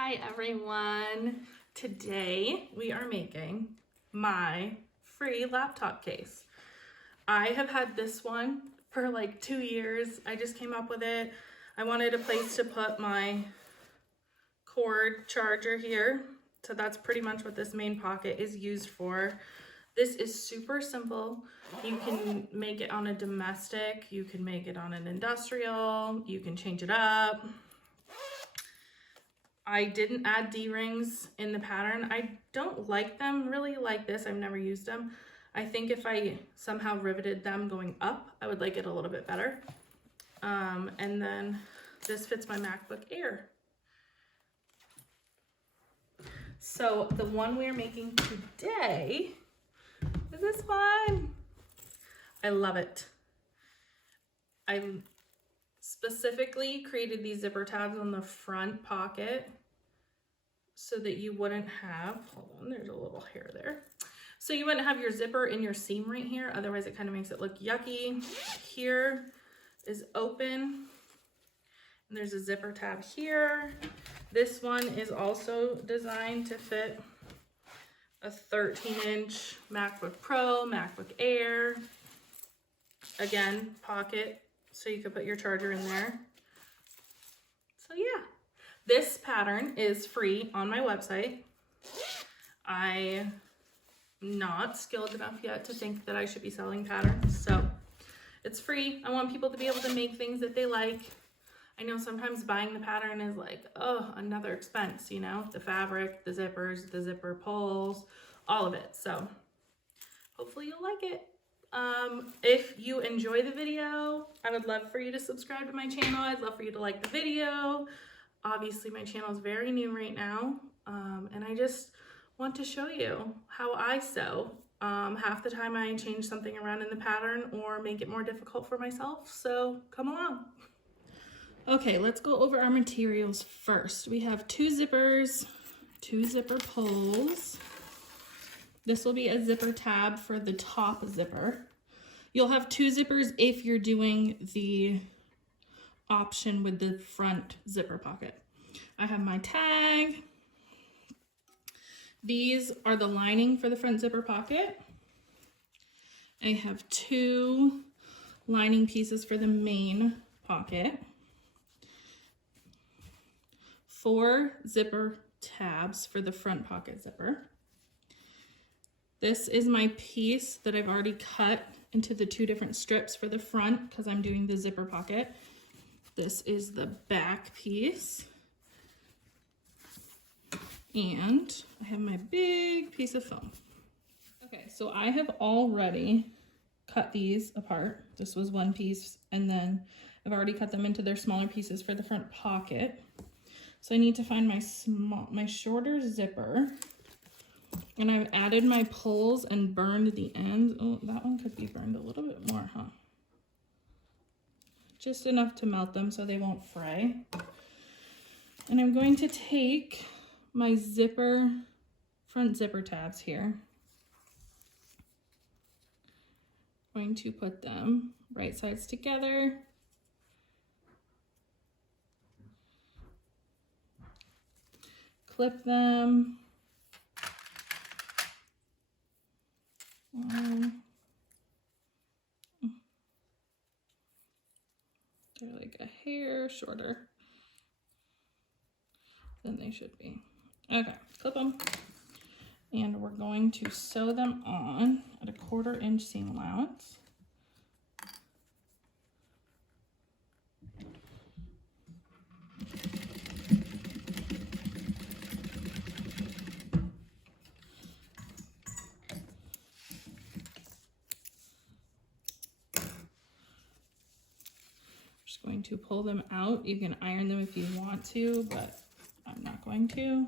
Hi everyone. Today we are making my free laptop case. I have had this one for like 2 years. I just came up with it. I wanted a place to put my cord charger here. So that's pretty much what this main pocket is used for. This is super simple. You can make it on a domestic, you can make it on an industrial, you can change it up. I didn't add D-rings in the pattern. I don't like them really like this. I've never used them. I think if I somehow riveted them going up, I would like it a little bit better. And then this fits my MacBook Air. So the one we're making today is this one. I love it. I specifically created these zipper tabs on the front pocket so that you wouldn't have, hold on, there's a little hair there. So you wouldn't have your zipper in your seam right here. Otherwise it kind of makes it look yucky. Here is open. And there's a zipper tab here. This one is also designed to fit a 13-inch MacBook Pro, MacBook Air. Again, pocket, so you could put your charger in there. So yeah, this pattern is free on my website. I'm not skilled enough yet to think that I should be selling patterns, so it's free. I want people to be able to make things that they like. I know sometimes buying the pattern is like, oh, another expense, you know, the fabric, the zippers, the zipper pulls, all of it. So hopefully you'll like it. If you enjoy the video, I would love for you to subscribe to my channel. I'd love for you to like the video. Obviously my channel is very new right now, and I just want to show you how I sew. Half the time I change something around in the pattern or make it more difficult for myself, so come along. Okay, let's go over our materials first. We have 2 zippers, 2 zipper pulls. This will be a zipper tab for the top zipper. You'll have 2 zippers if you're doing the option with the front zipper pocket. I have my tag. These are the lining for the front zipper pocket. I have 2 lining pieces for the main pocket. 4 zipper tabs for the front pocket zipper. This is my piece that I've already cut into the 2 different strips for the front because I'm doing the zipper pocket. This is the back piece. And I have my big piece of foam. Okay, so I have already cut these apart. This was one piece, and then I've already cut them into their smaller pieces for the front pocket. So I need to find my shorter zipper. And I've added my pulls and burned the ends. Oh, that one could be burned a little bit more, huh? Just enough to melt them so they won't fray. And I'm going to take my front zipper tabs here. I'm going to put them right sides together. Clip them. They're like a hair shorter than they should be. Okay, clip them. And we're going to sew them on at a 1/4 inch seam allowance. Just going to pull them out. You can iron them if you want to, but I'm not going to.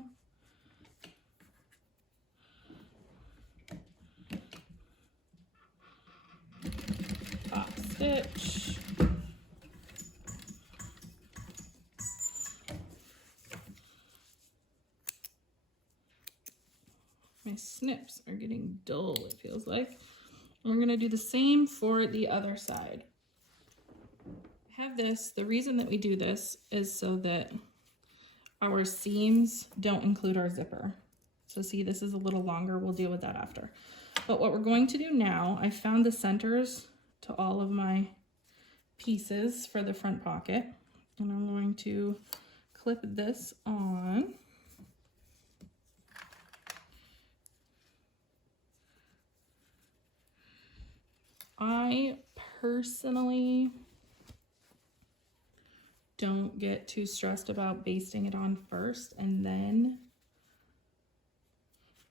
Top stitch. My snips are getting dull, it feels like. And we're gonna do the same for the other side. I have this, the reason that we do this is so that our seams don't include our zipper. So see, this is a little longer. We'll deal with that after. But what we're going to do now, I found the centers to all of my pieces for the front pocket. And I'm going to clip this on. I personally don't get too stressed about basting it on first and then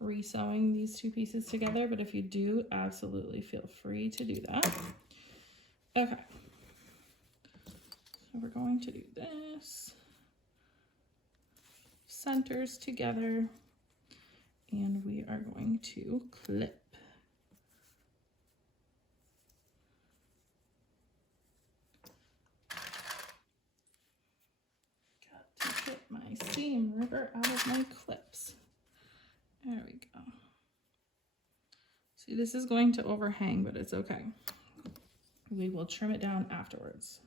resewing these two pieces together, but if you do, absolutely feel free to do that. Okay, so we're going to do this, centers together, and we are going to clip. Got to get my seam ripper out of my clips. There we go. See, this is going to overhang, but it's okay. We will trim it down afterwards.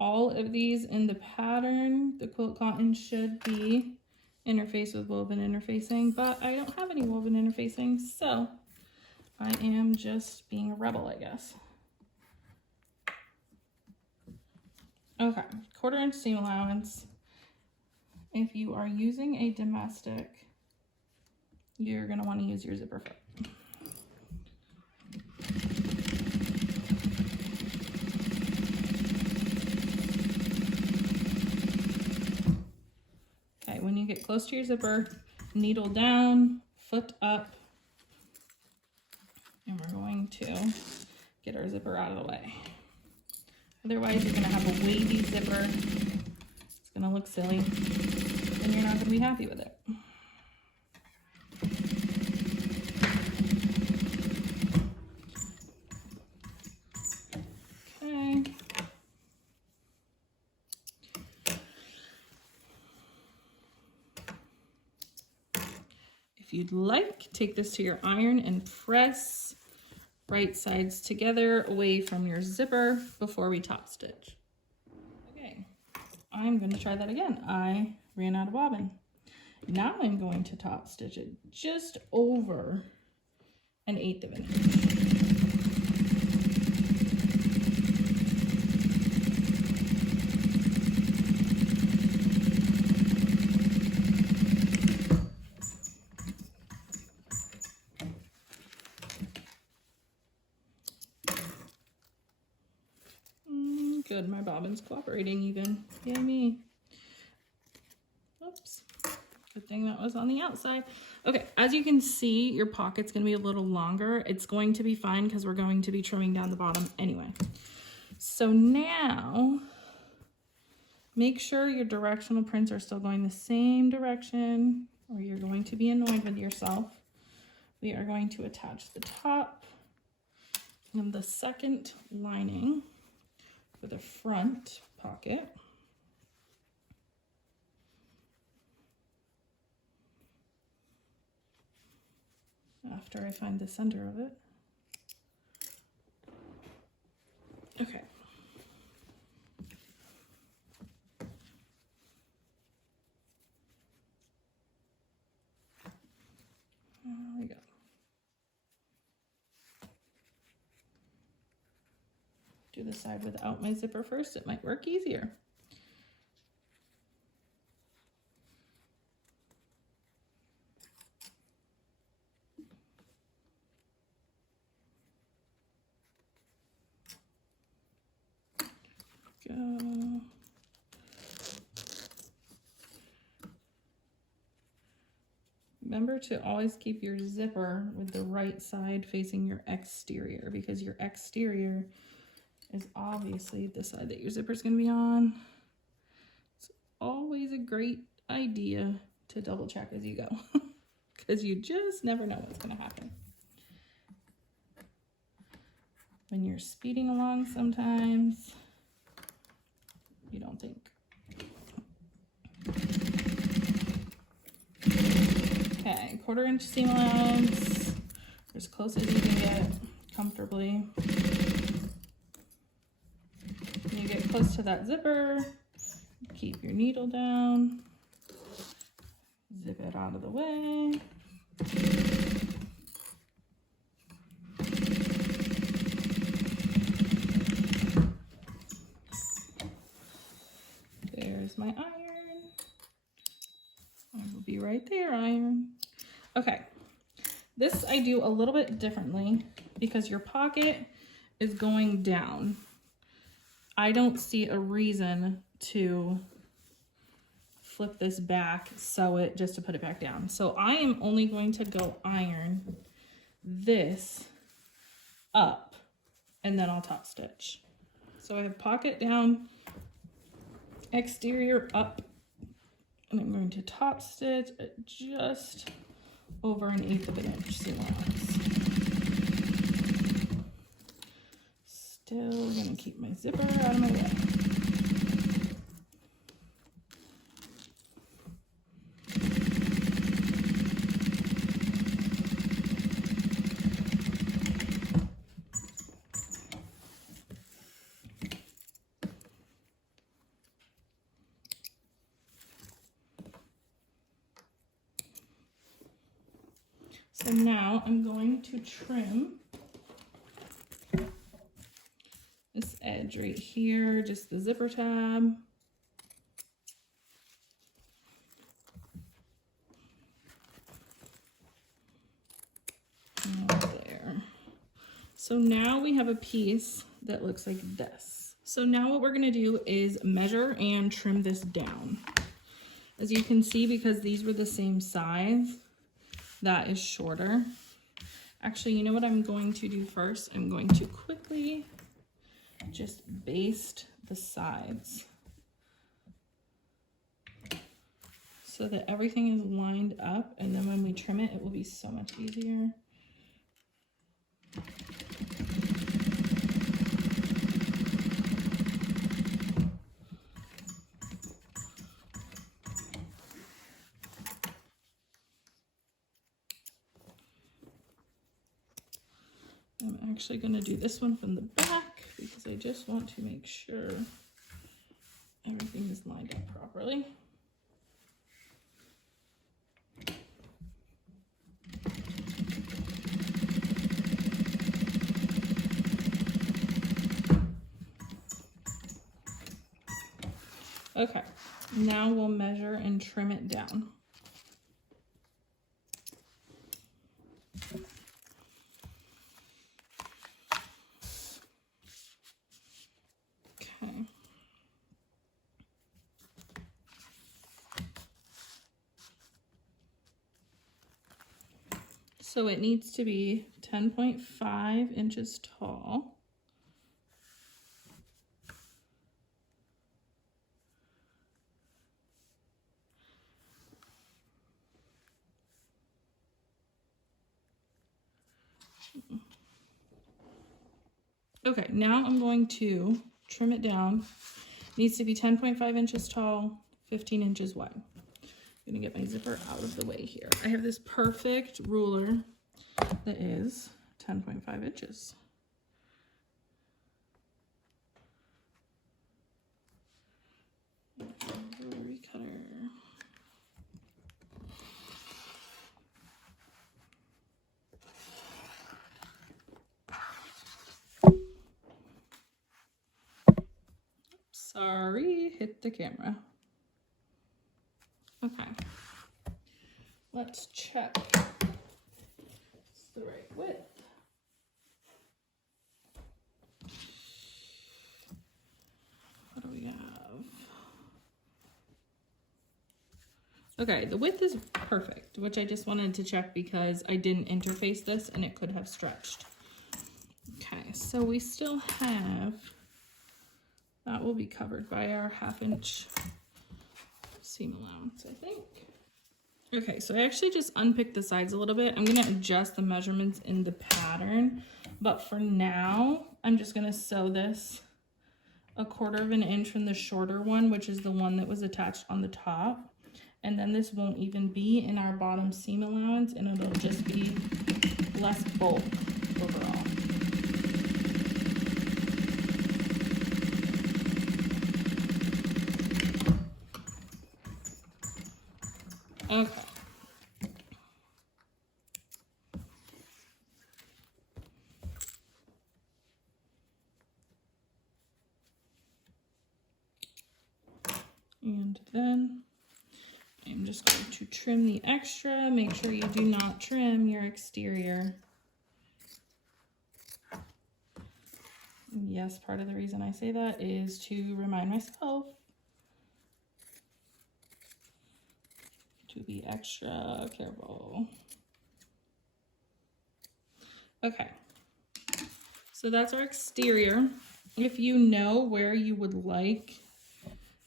All of these in the pattern, the quilt cotton should be interfaced with woven interfacing, but I don't have any woven interfacing, so I am just being a rebel, I guess. Okay, 1/4 inch seam allowance. If you are using a domestic, you're gonna wanna use your zipper foot. Okay, when you get close to your zipper, needle down, foot up, and we're going to get our zipper out of the way. Otherwise, you're gonna have a wavy zipper. It's gonna look silly, and you're not gonna be happy with it. Okay. If you'd like, take this to your iron and press right sides together away from your zipper before we top stitch. Okay, I'm going to try that again. I ran out of bobbin. Now I'm going to top stitch it just over 1/8 of an inch. Good, my bobbin's cooperating even. Yay me. Oops. Good thing that was on the outside. Okay, as you can see, your pocket's gonna be a little longer. It's going to be fine because we're going to be trimming down the bottom anyway. So now, make sure your directional prints are still going the same direction or you're going to be annoyed with yourself. We are going to attach the top and the second lining for the front pocket. After I find the center of it. Okay. There we go. Do the side without my zipper first, it might work easier. Go. Remember to always keep your zipper with the right side facing your exterior because your exterior is obviously the side that your zipper is going to be on. It's always a great idea to double check as you go because you just never know what's going to happen. When you're speeding along sometimes, you don't think. Okay, 1/4 inch seam allowance. as close as you can get comfortably. When you get close to that zipper, keep your needle down, zip it out of the way. There's my iron. I will be right there, iron. Okay, this I do a little bit differently because your pocket is going down. I don't see a reason to flip this back, sew it just to put it back down. So I am only going to go iron this up and then I'll top stitch. So I have pocket down, exterior up, and I'm going to top stitch at just over 1/8 of an inch seam allowance. Still gonna keep my zipper out of my way. So now I'm going to trim this edge right here, just the zipper tab. There. So now we have a piece that looks like this. So now what we're gonna do is measure and trim this down. As you can see, because these were the same size, that is shorter. Actually, you know what I'm going to do first? I'm going to quickly just baste the sides so that everything is lined up, and then when we trim it, it will be so much easier. I'm actually going to do this one from the back because I just want to make sure everything is lined up properly. Okay, now we'll measure and trim it down. Okay. So it needs to be 10.5 inches tall. Okay, now I'm going to trim it down. It needs to be 10.5 inches tall, 15 inches wide. I'm gonna get my zipper out of the way here. I have this perfect ruler that is 10.5 inches. Rotary cutter. Sorry, hit the camera. Okay, let's check it's the right width. What do we have? Okay, the width is perfect, which I just wanted to check because I didn't interface this and it could have stretched. Okay, so we still have, that will be covered by our 1/2 inch seam allowance, I think. Okay, so I actually just unpicked the sides a little bit. I'm gonna adjust the measurements in the pattern, but for now, I'm just gonna sew this 1/4 inch from the shorter one, which is the one that was attached on the top. And then this won't even be in our bottom seam allowance, and it'll just be less bulk overall. Okay. And then I'm just going to trim the extra. Make sure you do not trim your exterior. Yes, part of the reason I say that is to remind myself to be extra careful. Okay, so that's our exterior. If you know where you would like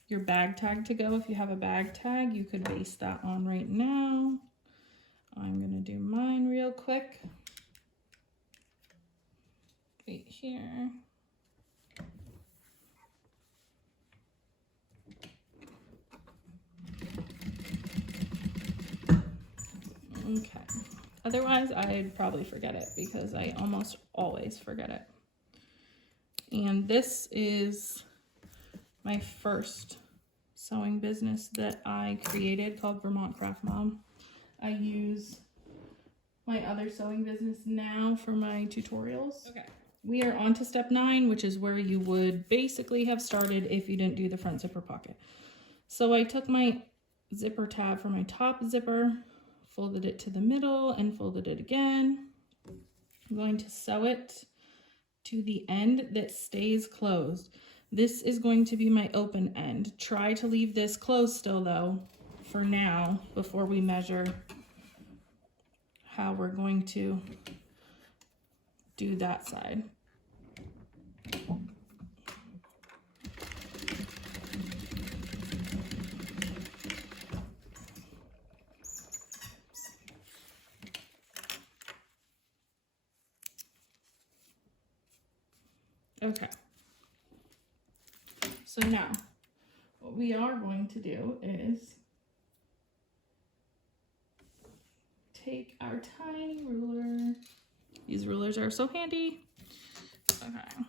your bag tag to go, if you have a bag tag, you could base that on right now. I'm gonna do mine real quick. Right here. Okay. Otherwise, I'd probably forget it because I almost always forget it. And this is my first sewing business that I created called Vermont Craft Mom. I use my other sewing business now for my tutorials. Okay. We are on to step 9, which is where you would basically have started if you didn't do the front zipper pocket. So I took my zipper tab for my top zipper, folded it to the middle and folded it again. I'm going to sew it to the end that stays closed. This is going to be my open end. Try to leave this closed still though, for now, before we measure how we're going to do that side. Okay. So now, what we are going to do is take our tiny ruler. These rulers are so handy. Okay.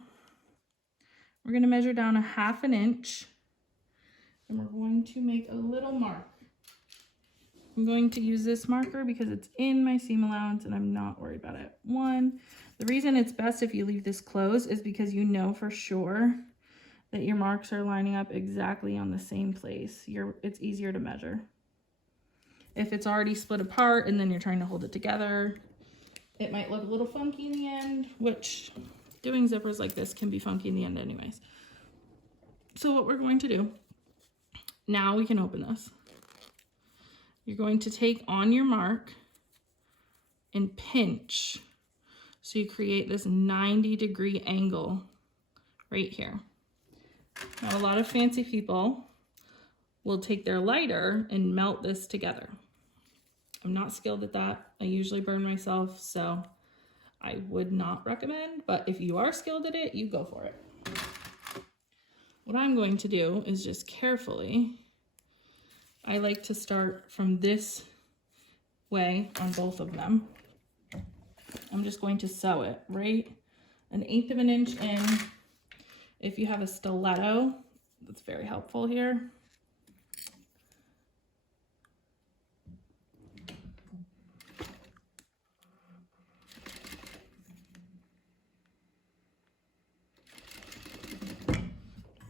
We're going to measure down 1/2 inch and we're going to make a little mark. I'm going to use this marker because it's in my seam allowance and I'm not worried about it. The reason it's best if you leave this closed is because you know for sure that your marks are lining up exactly on the same place. It's easier to measure. If it's already split apart and then you're trying to hold it together, it might look a little funky in the end, which doing zippers like this can be funky in the end anyways. So what we're going to do, now we can open this. You're going to take on your mark and pinch. So you create this 90-degree angle right here. Now a lot of fancy people will take their lighter and melt this together. I'm not skilled at that. I usually burn myself, so I would not recommend, but if you are skilled at it, you go for it. What I'm going to do is just carefully, I like to start from this way on both of them. I'm just going to sew it right 1/8 inch in. If you have a stiletto, that's very helpful here.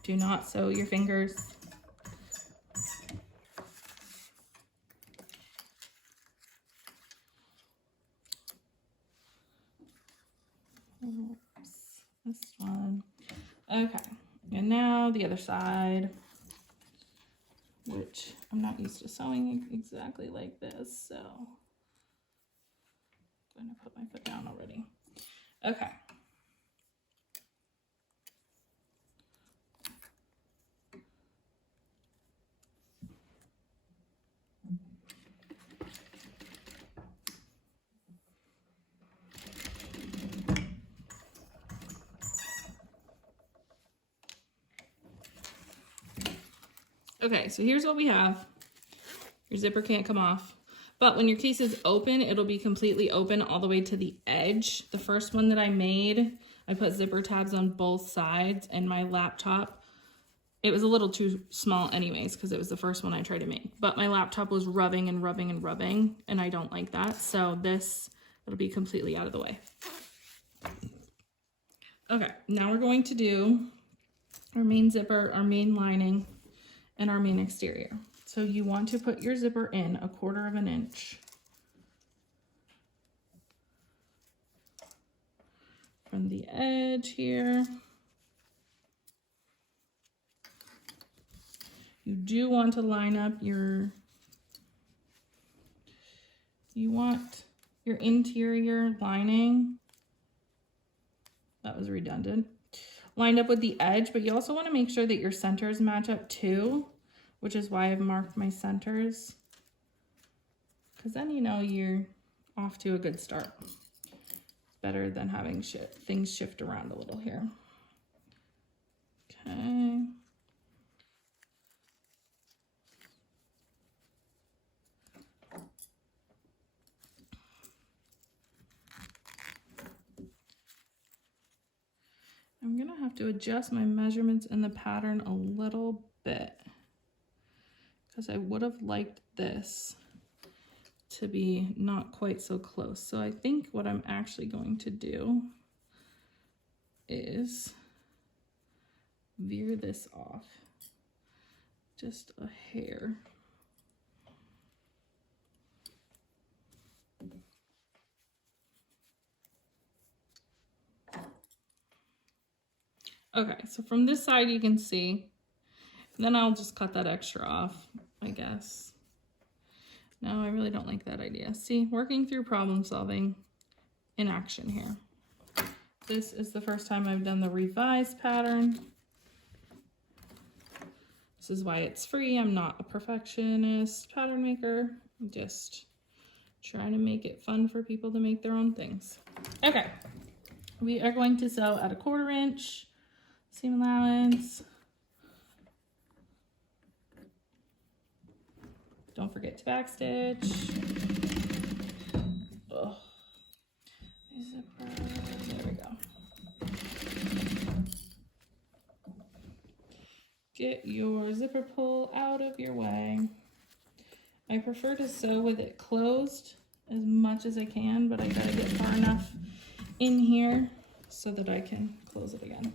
Do not sew your fingers. Oops, this one. Okay, and now the other side, which I'm not used to sewing exactly like this, so I'm going to put my foot down already. Okay. Okay, so here's what we have. Your zipper can't come off, But when your case is open, it'll be completely open all the way to the edge. The first one that I made, I put zipper tabs on both sides, and my laptop, it was a little too small anyways because it was the first one I tried to make. But my laptop was rubbing and rubbing and rubbing, and I don't like that. So this, it'll be completely out of the way. Okay, now we're going to do our main zipper, our main lining, and our main exterior. So you want to put your zipper in 1/4 of an inch from the edge here. You do want to line up your interior lining. That was redundant. Lined up with the edge, but you also want to make sure that your centers match up too, which is why I've marked my centers. Because then you know you're off to a good start. It's better than having things shift around a little here. Okay. I'm gonna have to adjust my measurements in the pattern a little bit because I would have liked this to be not quite so close. So I think what I'm actually going to do is veer this off just a hair. Okay, so from this side you can see, then I'll just cut that extra off, I guess. No, I really don't like that idea. See, working through problem solving in action here. This is the first time I've done the revised pattern. This is why it's free. I'm not a perfectionist pattern maker. I'm just trying to make it fun for people to make their own things. Okay, we are going to sew at 1/4 inch. Seam allowance. Don't forget to backstitch. Oh. Zipper. There we go. Get your zipper pull out of your way. I prefer to sew with it closed as much as I can, but I gotta get far enough in here so that I can close it again.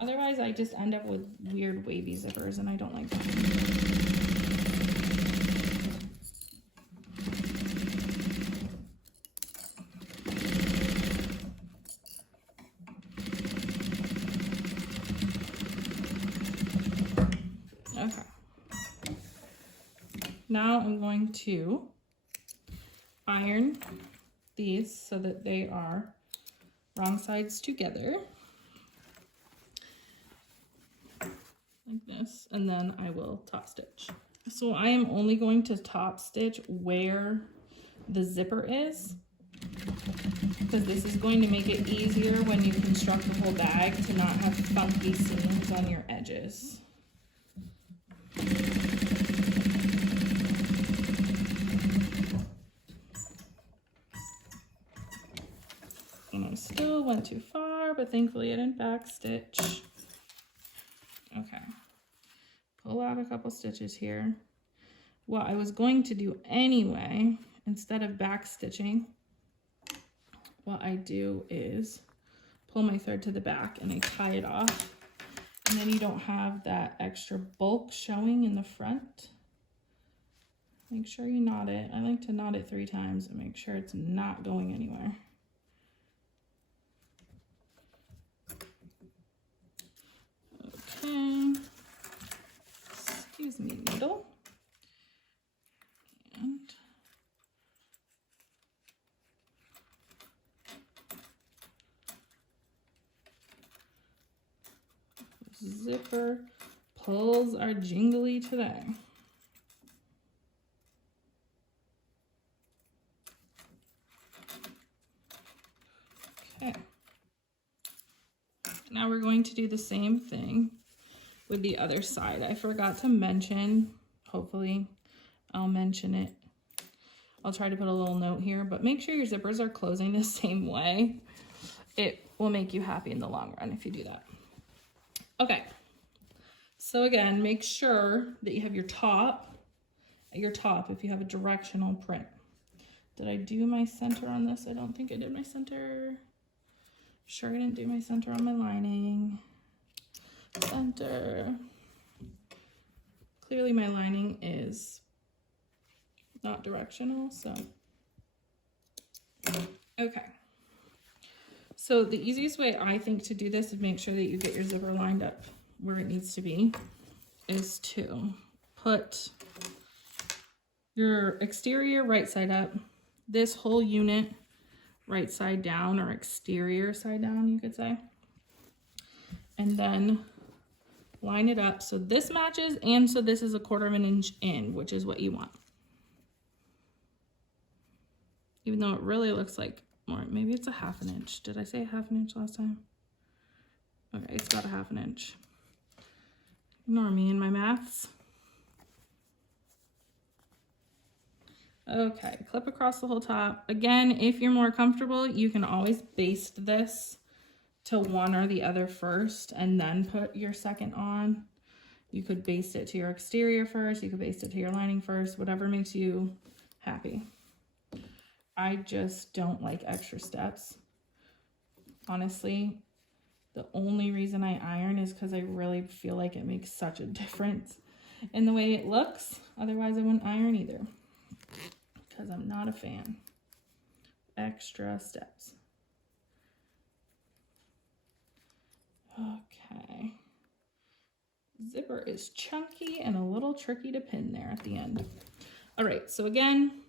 Otherwise, I just end up with weird wavy zippers, and I don't like that. Okay. Now I'm going to iron these so that they are wrong sides together. Like this, and then I will top stitch. So I am only going to top stitch where the zipper is, because this is going to make it easier when you construct the whole bag to not have funky seams on your edges. And I still went too far, but thankfully I didn't backstitch. Okay, pull out a couple stitches here. What I was going to do anyway, instead of back stitching, what I do is pull my thread to the back and I tie it off, and then you don't have that extra bulk showing in the front. Make sure you knot it. I like to knot it 3 times and make sure it's not going anywhere. Okay, excuse me, needle, and zipper pulls are jingly today. Okay, now we're going to do the same thing with the other side. I forgot to mention, hopefully I'll mention it I'll try to put a little note here, but make sure your zippers are closing the same way. It will make you happy in the long run if you do that. Okay, so again, make sure that you have your top, at your top if you have a directional print. Did I do my center on this? I don't think I did my center. Sure, I didn't do my center on my lining. Center. Clearly my lining is not directional, so. Okay. So the easiest way I think to do this is make sure that you get your zipper lined up where it needs to be, is to put your exterior right side up, this whole unit right side down, or exterior side down, you could say. And then line it up so this matches, and so this is 1/4 of an inch in, which is what you want. Even though it really looks like more, maybe it's 1/2 inch. Did I say 1/2 inch last time? Okay, it's about 1/2 inch. Ignore me and my maths. Okay, clip across the whole top. Again, if you're more comfortable, you can always baste this to one or the other first and then put your second on. You could baste it to your exterior first, you could baste it to your lining first, whatever makes you happy. I just don't like extra steps. Honestly, the only reason I iron is because I really feel like it makes such a difference in the way it looks. Otherwise, I wouldn't iron either, because I'm not a fan. Extra steps. Okay. Zipper is chunky and a little tricky to pin there at the end. All right, so again,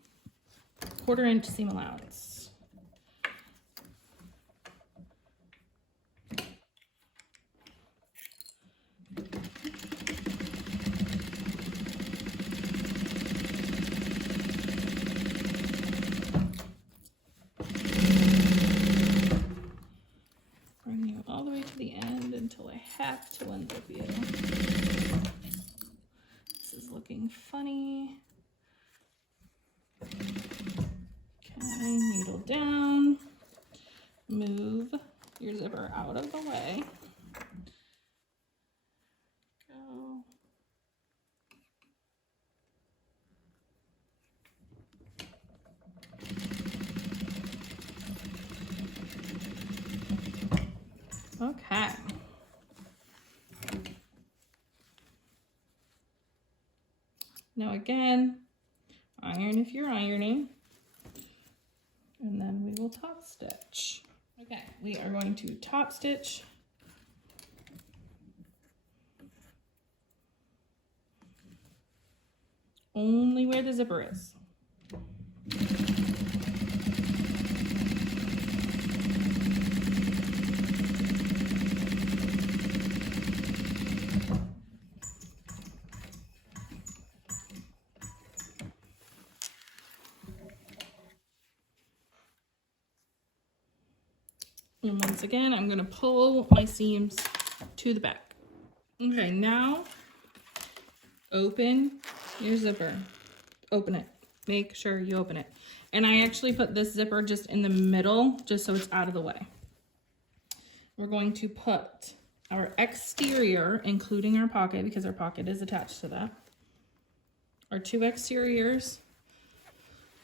1/4 inch seam allowance. Bring you all the way to the end until I have to unzip you. This is looking funny. Okay, needle down. Move your zipper out of the way. Go. Okay. Now again, iron if you're ironing, and then we will top stitch. Okay, we are going to top stitch only where the zipper is. And once again, I'm going to pull my seams to the back. Okay, now open your zipper. Open it. Make sure you open it. And I actually put this zipper just in the middle, just so it's out of the way. We're going to put our exterior, including our pocket, because our pocket is attached to that, our 2 exteriors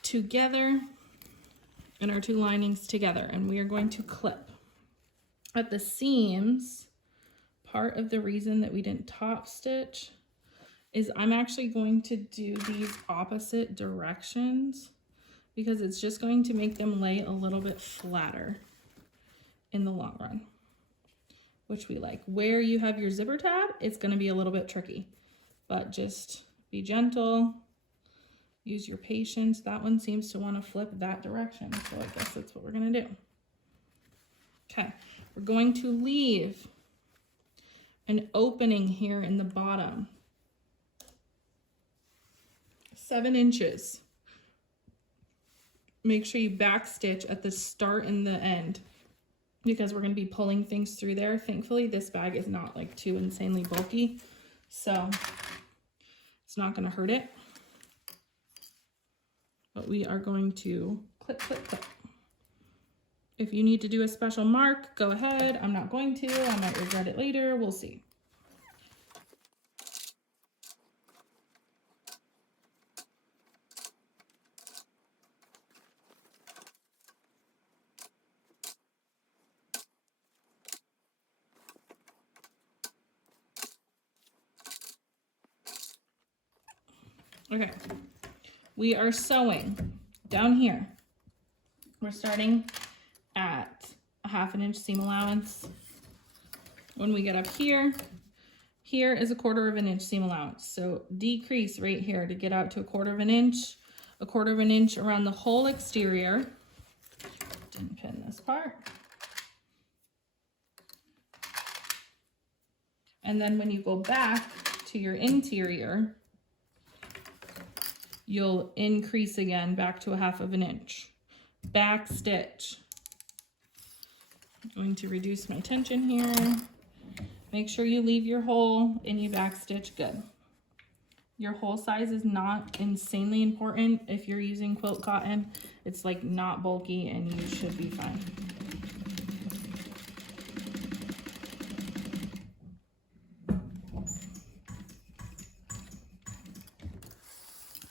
together and our 2 linings together, and we are going to clip at the seams. Part of the reason that we didn't top stitch is I'm actually going to do these opposite directions because it's just going to make them lay a little bit flatter in the long run, which we like. Where you have your zipper tab, it's going to be a little bit tricky, but just be gentle. Use your patience. That one seems to want to flip that direction, so I guess that's what we're going to do. Okay, we're going to leave an opening here in the bottom, 7 inches. Make sure you back stitch at the start and the end because we're going to be pulling things through there. Thankfully, this bag is not like too insanely bulky, so it's not going to hurt it. but we are going to clip, clip, clip. If you need to do a special mark, go ahead. I'm not going to. I might regret it later. We'll see. Okay, we are sewing down here. We're starting at a 1/2 inch seam allowance. When we get up here, here is a 1/4 inch seam allowance. So decrease right here to get out to a 1/4 inch, a 1/4 inch around the whole exterior. Didn't pin this part. And then when you go back to your interior, you'll increase again back to a 1/2 inch. Back stitch. I'm going to reduce my tension here. Make sure you leave your hole and you back stitch good. Your hole size is not insanely important if you're using quilt cotton. It's like not bulky and you should be fine.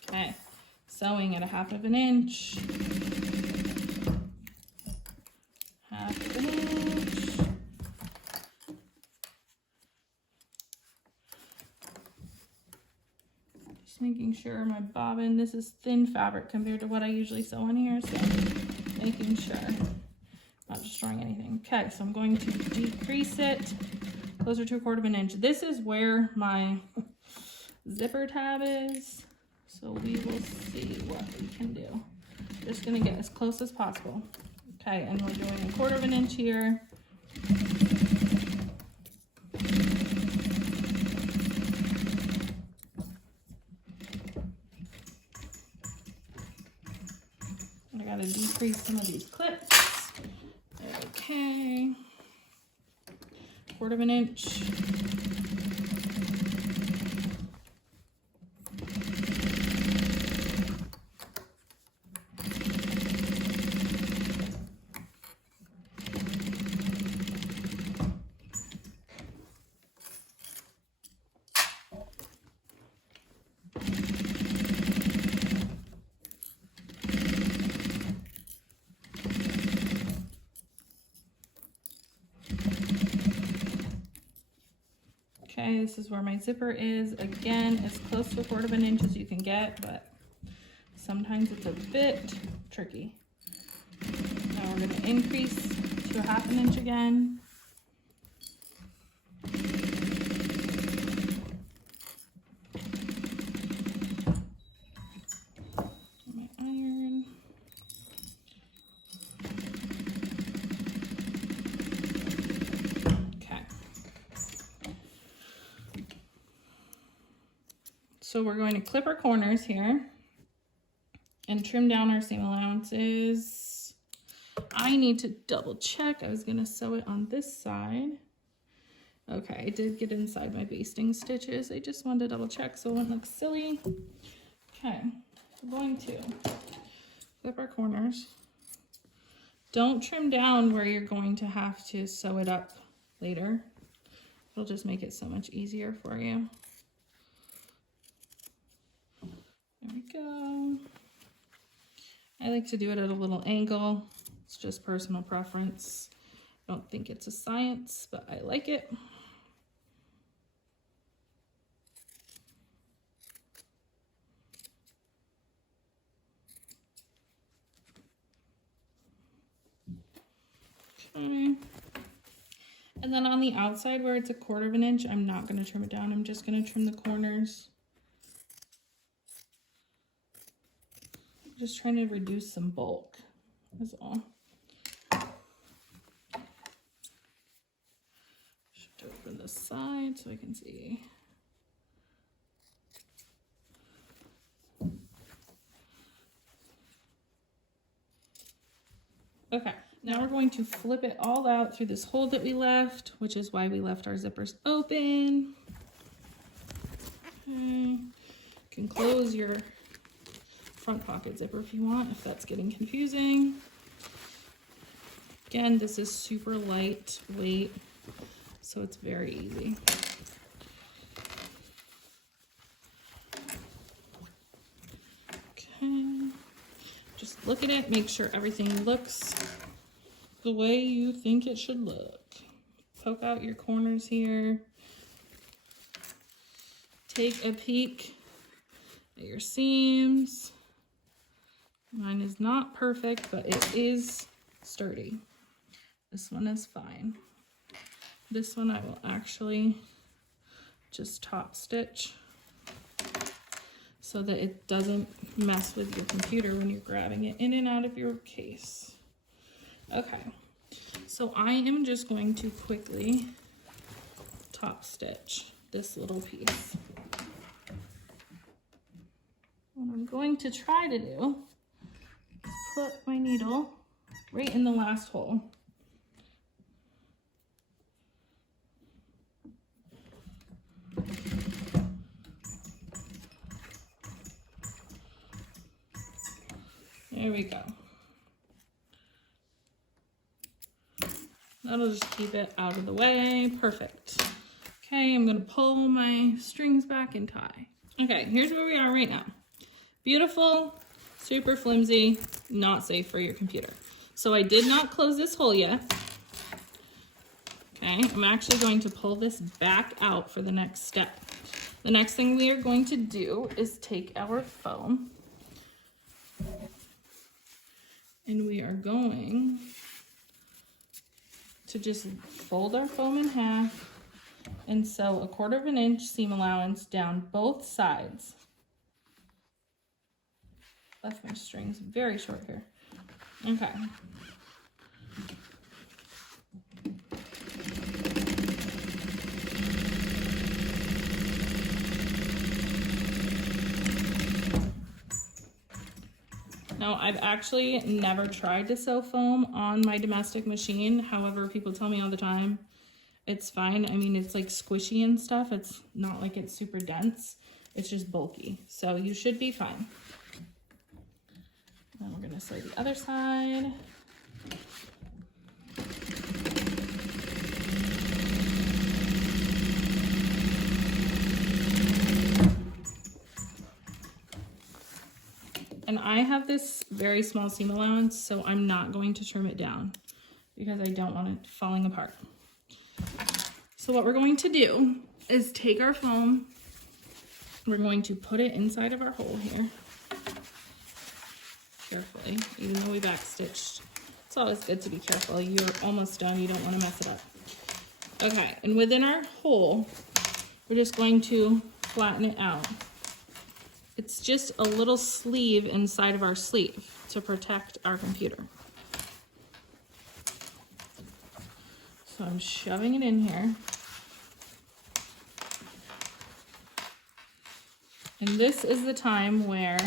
Okay, sewing at a 1/2 inch. 1/2 inch. Just making sure my bobbin, this is thin fabric compared to what I usually sew on here, so making sure not destroying anything. Okay, so I'm going to decrease it closer to a 1/4 inch. This is where my zipper tab is. So we will see what we can do. Just gonna get as close as possible. Okay, and we're doing a 1/4 inch here. I gotta decrease some of these clips. Okay. 1/4 inch. Okay, this is where my zipper is. Again, as close to a 1/4 inch as you can get, but sometimes it's a bit tricky. Now we're going to increase to a 1/2 inch again. My iron. So we're going to clip our corners here and trim down our seam allowances. I need to double check. I was going to sew it on this side. Okay, I did get inside my basting stitches. I just wanted to double check so it wouldn't look silly. Okay, we're going to clip our corners. Don't trim down where you're going to have to sew it up later. It'll just make it so much easier for you. There we go. I like to do it at a little angle. It's just personal preference. I don't think it's a science, but I like it. Okay. And then on the outside where it's a 1/4 inch, I'm not going to trim it down. I'm just going to trim the corners. Just trying to reduce some bulk is all. Should open this side so I can see. Okay, now we're going to flip it all out through this hole that we left, which is why we left our zippers open. Okay. You can close your front pocket zipper if you want, if that's getting confusing. Again, this is super lightweight, so it's very easy. Okay, just look at it, make sure everything looks the way you think it should look. Poke out your corners here. Take a peek at your seams. Mine is not perfect, but it is sturdy. This one is fine. This one I will actually just top stitch so that it doesn't mess with your computer when you're grabbing it in and out of your case. Okay, so I am just going to quickly top stitch this little piece. What I'm going to try to do is put my needle right in the last hole. There we go. That'll just keep it out of the way. Perfect. Okay, I'm gonna pull my strings back and tie. Okay, here's where we are right now. Beautiful, super flimsy, not safe for your computer. So I did not close this hole yet. Okay, I'm actually going to pull this back out for the next step. The next thing we are going to do is take our foam and we are going to just fold our foam in half and sew 1/4 inch seam allowance down both sides. Left my strings very short here. Okay. Now, I've actually never tried to sew foam on my domestic machine. However, people tell me all the time it's fine. I mean, it's like squishy and stuff. It's not like it's super dense. It's just bulky. So you should be fine. Then we're gonna sew the other side. And I have this very small seam allowance, so I'm not going to trim it down because I don't want it falling apart. So what we're going to do is take our foam, we're going to put it inside of our hole here, carefully, even though we backstitched. It's always good to be careful. You're almost done, you don't want to mess it up. Okay, and within our hole, we're just going to flatten it out. It's just a little sleeve inside of our sleeve to protect our computer. So I'm shoving it in here. And this is the time where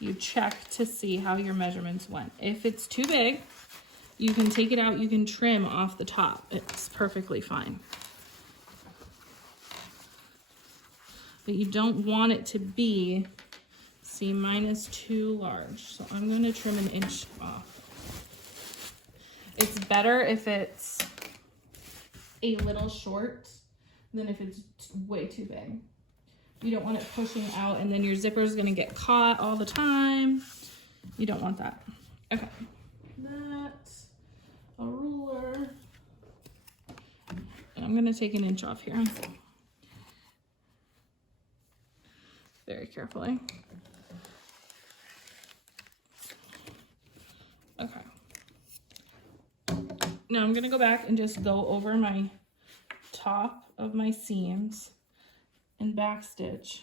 you check to see how your measurements went. If it's too big, you can take it out, you can trim off the top. It's perfectly fine. But you don't want it to be, see, mine is too large. So I'm going to trim 1 inch off. It's better if it's a little short than if it's way too big. You don't want it pushing out and then your zipper is going to get caught all the time. You don't want that. Okay. That's a ruler. And I'm going to take 1 inch off here. Very carefully. Okay. Now I'm gonna go back and just go over my top of my seams and backstitch.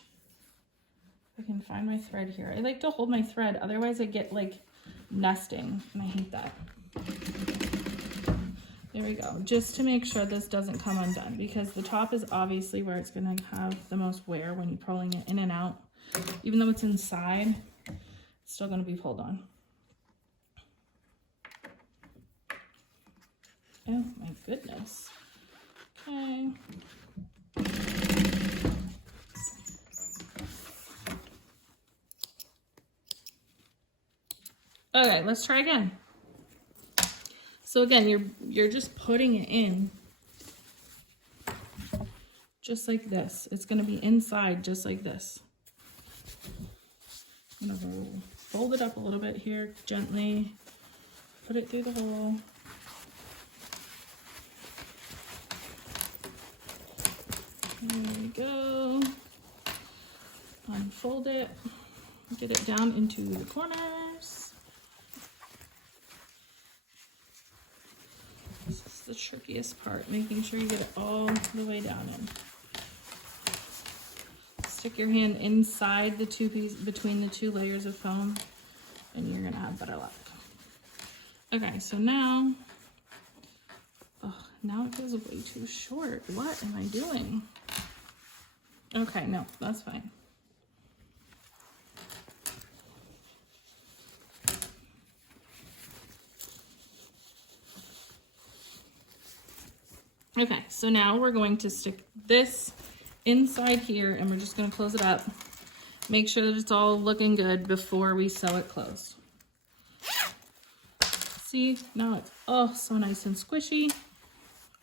I can find my thread here. I like to hold my thread, otherwise I get like nesting and I hate that. There we go, just to make sure this doesn't come undone, because the top is obviously where it's gonna have the most wear when you're pulling it in and out. Even though it's inside, it's still gonna be pulled on. Oh my goodness. Okay. Okay, let's try again. So again, you're just putting it in just like this. It's gonna be inside just like this. I'm gonna fold it up a little bit here, gently. Put it through the hole. There we go. Unfold it. Get it down into the corners. This is the trickiest part, making sure you get it all the way down in. Stick your hand inside the between the two layers of foam, and you're gonna have better luck. Okay, so now, now it feels way too short. What am I doing? Okay, no, that's fine. Okay, so now we're going to stick this inside here, and we're just going to close it up. Make sure that it's all looking good before we sew it closed. See, now it's so nice and squishy.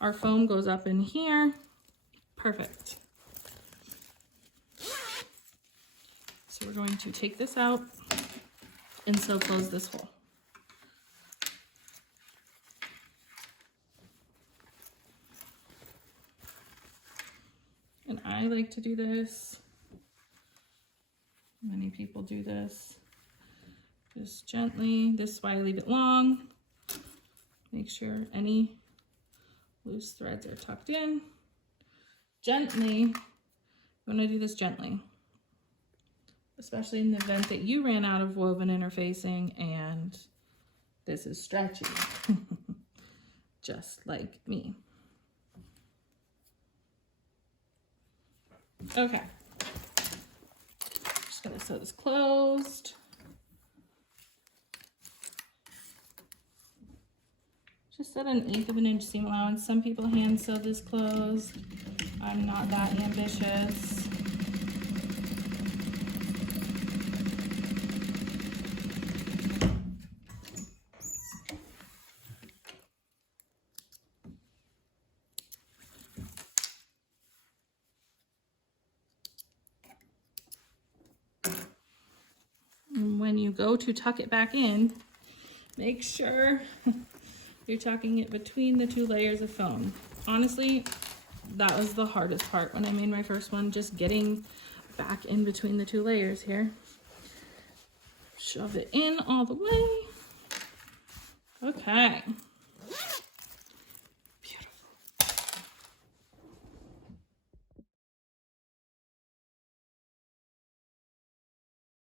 Our foam goes up in here. Perfect. So we're going to take this out and sew close this hole. And I like to do this. Many people do this. Just gently. This is why I leave it long. Make sure any loose threads are tucked in. Gently. You want to do this gently. Especially in the event that you ran out of woven interfacing and this is stretchy. Just like me. Okay, just gonna sew this closed. Just at 1/8 of an inch seam allowance. Some people hand sew this closed. I'm not that ambitious. When you go to tuck it back in, make sure you're tucking it between the two layers of foam. Honestly, that was the hardest part when I made my first one, just getting back in between the two layers here. Shove it in all the way. Okay.